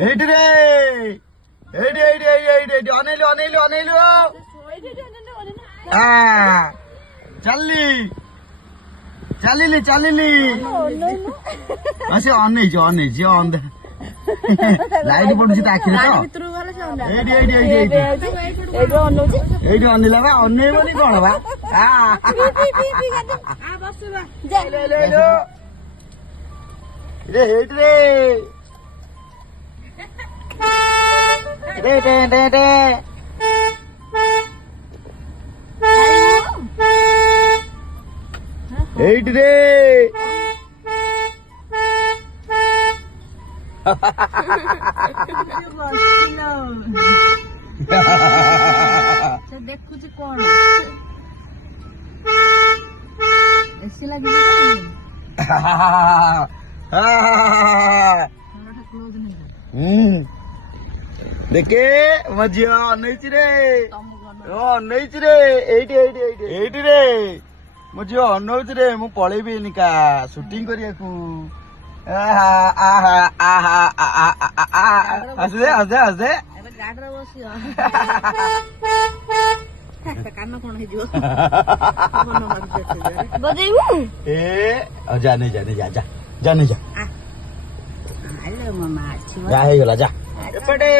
ଏଇଠି ରେ ଏଇଠି ଏଇଠି ଏଇଠି ଏଇଠି ଏଇଠି ଅନେଇଲୁ ଅନେଇଲୁ ଅନେଇଲୁ ଚାଲିଲି ଚାଲିଲି ଚାଲିଲି ସେ ଅନେଇଛି ଅନେଇଛି ଲାଇଟ୍ ପଡୁଛି ତା ଆଖିରେ ତ ଏଇଠି ଏଇଠି ଏଇଠି ଏଇଠି ଅନେଇଲା ବା ଅନେଇବନି କଣ ବା ଏଇଠି ରେ ଏଇଠି ରେ ଦେଖୁଛି କଣ ଏସି ଲାଗିଛି ଦେଖେ ମୋ ଝିଅ ଅନେଇଛି ରେ ଅନେଇଛି ରେ ଏଇଠି ଏଇଠି ଏଇଠି ଏଇଠି ରେ ମୋ ଝିଅ ଅନଉଛି ରେ ମୁଁ ପଳେଇବି ଏନିକା ସୁଟିଂ କରିବାକୁ ହସେ ହସେ ହସେ ଗାଡିରେ ବସିବ କାନ କଣ ହେଇଯିବ ଏ ଯା ନେଇ ଯା ନେଇ ଯା ଯା ଯା ନେଇ ଯା ଯା ହେଇଗଲା ଯା ଏପଟେ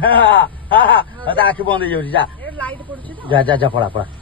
ତା ଆଖି ବନ୍ଦ ହେଇଯାଉଛି ଯା ଲାଇଟ୍ ପଡୁଛି ଯା ଯା ଯା ପଳା ପଳା